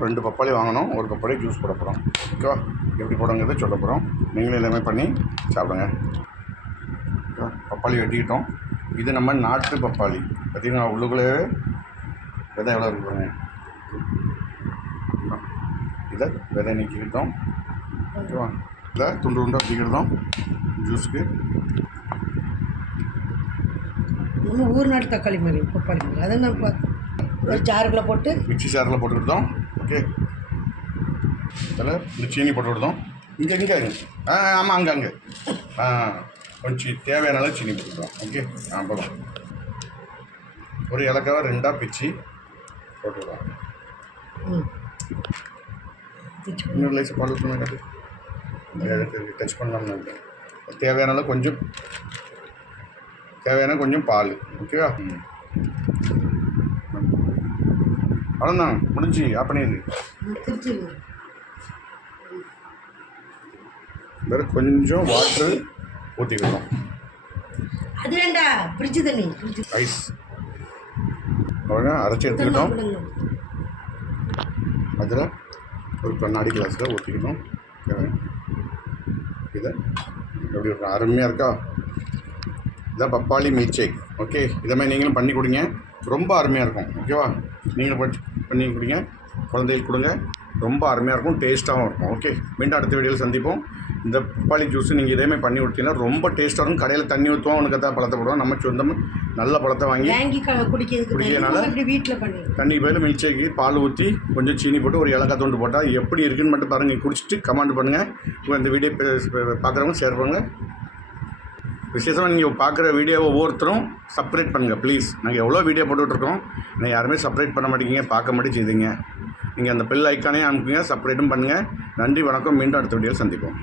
போகிறோம். 2 பப்பாளி வாங்கணும், 1 பப்பாளி ஜூஸ் போட போகிறோம். ஓகேவா? எப்படி போடுங்கிறத சொல்ல போகிறோம். நீங்களும் எல்லாமே பண்ணி சாப்பிடுங்க. பப்பாளி வெட்டிக்கிட்டோம். இது நம்ம நாட்டு பப்பாளி. பார்த்திங்கன்னா உள்ளுக்குள்ளே விதை எவ்வளோ இருக்கு பாருங்க. இதை விதை நீக்கிக்கிட்டோம். ஓகேவா? இதை துண்டு துண்டாக வச்சுக்கிட்டோம் ஜூஸுக்கு. நம்ம ஊர் நாட்டு தக்காளி மாதிரி பப்பாளி மாதிரி அதை நம்ம ஒரு ஜாருக்குள்ளே போட்டு மிக்சி ஜாரில் போட்டுக்கிட்டோம். ஓகே, அதில் இந்த சீனி போட்டு விடுதோம். இங்கே ஆமாம் அங்கே கொஞ்சம் தேவையான அளவு சீனி போட்டுக்கிட்டோம். ஓகே, போதும். ஒரு இலக்காவை 2ஆக பிச்சு போட்டுக்கலாம். இன்னொரு லைஸ் பால் ஊற்றணும். டச் பண்ணலாம்னு தேவையான அளவு கொஞ்சம் பால். ஓகேவா? அவ்வளோதான், முடிஞ்சு. ஆஃப் பண்ணிடுது. வேறு கொஞ்சம் வாட்ரு ஊற்றிக்கிட்டோம். அது வேண்டா, ஃப்ரிட்ஜ் தண்ணி, ஐஸ் அவ்வளோ அரைச்சி எடுத்துக்கிட்டோம். அதில் ஒரு கண்ணாடி கிளாஸில் ஊற்றிக்கிட்டோம். இதை எப்படி இருக்கும், அருமையாக இருக்கா? இதான் பப்பாளி மில்க் ஷேக். ஓகே, இதேமாதிரி நீங்களும் பண்ணி கொடுங்க, ரொம்ப அருமையாக இருக்கும். ஓகேவா? நீங்களும் பண்ணி கொடுங்க, குழந்தைகளுக்கு கொடுங்க, ரொம்ப அருமையாக இருக்கும், டேஸ்ட்டாகவும் இருக்கும். ஓகே, மீண்டும் அடுத்த வீடியோவில் சந்திப்போம். இந்த பப்பாளி ஜூஸு நீங்கள் இதேமாதிரி பண்ணி கொடுத்தீங்கன்னா ரொம்ப டேஸ்ட்டாக இருக்கும். கடையில் தண்ணி ஊற்றுவோம், அவனுக்கு தான் பழத்தை போடுவோம். நம்ம சொந்தமாக நல்ல பழத்தை வாங்கி குடிக்கிறதுனால வீட்டில் பண்ணி தண்ணி போய் மில்க் ஷேக்கு பால் ஊற்றி கொஞ்சம் சீனி போட்டு ஒரு ஏலக்காய் தூண்டு போட்டால் எப்படி இருக்குன்னு மட்டும் பாருங்கள். குடிச்சிட்டு கமெண்ட் பண்ணுங்கள். இந்த வீடியோ பார்க்குறவங்க ஷேர் பண்ணுங்கள். விசேஷமாக நீங்கள் பார்க்குற வீடியோ ஒவ்வொருத்தரும் செப்பரேட் பண்ணுங்கள் ப்ளீஸ். நாங்கள் எவ்வளோ வீடியோ போட்டுட்ருக்கோம், நான் யாருமே செப்பரேட் பண்ண மாட்டேங்கிங்க, பார்க்க மாட்டேங்க செய்துங்க. நீங்கள் அந்த பெல் ஐக்கானே அனுப்புங்க, செப்பரேட்டும் பண்ணுங்கள். நன்றி, வணக்கம். மீண்டும் அடுத்த வீடியோவில் சந்திப்போம்.